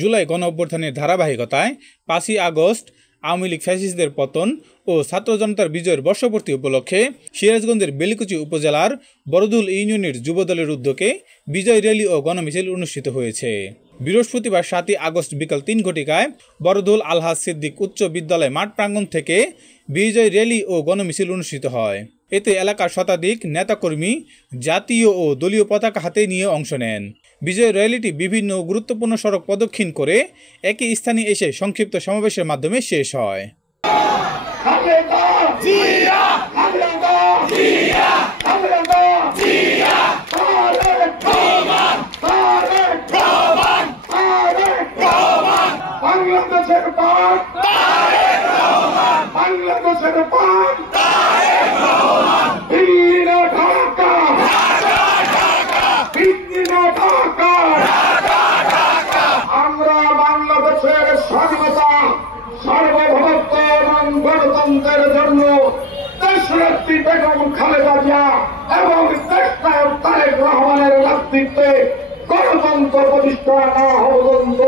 জুলাই গণ অভ্যুত্থানের ধারাবাহিকতায় 5ই আগস্ট আওয়ামী লীগ ফ্যাসিস্টদের পতন ও ছাত্র জনতার বিজয়ের বর্ষপূর্তি উপলক্ষে সিরাজগঞ্জের বেলিকুচি উপজেলার বরদুল ইউনিয়নের যুবদলের উদ্যোগে বিজয় র্যালি ও গণমিছিল অনুষ্ঠিত হয়েছে। বৃহস্পতিবার 7ই আগস্ট বিকাল 3 ঘটিকায় বরদুল আলহাজ সিদ্দিক উচ্চ বিদ্যালয় মাঠ প্রাঙ্গণ থেকে বিজয় র্যালি ও গণমিছিল অনুষ্ঠিত হয়। এতে এলাকার শতাধিক নেতাকর্মী জাতীয় ও দলীয় পতাকা হাতে নিয়ে অংশ নেন। বিজয় র্যালিটি বিভিন্ন গুরুত্বপূর্ণ সড়ক প্রদক্ষিণ করে একই স্থানে এসে সংক্ষিপ্ত সমাবেশের মাধ্যমে শেষ হয়। আমরা বাংলাদেশের স্বাধীনতা, সার্বভৌমত্ব এবং গণতন্ত্রের জন্য দেশনেত্রী বেগম খালেদা জিয়া এবং দেশনায়ক তারেক রহমানের নেতৃত্বে গণতন্ত্র প্রতিষ্ঠা না হওয়া পর্যন্ত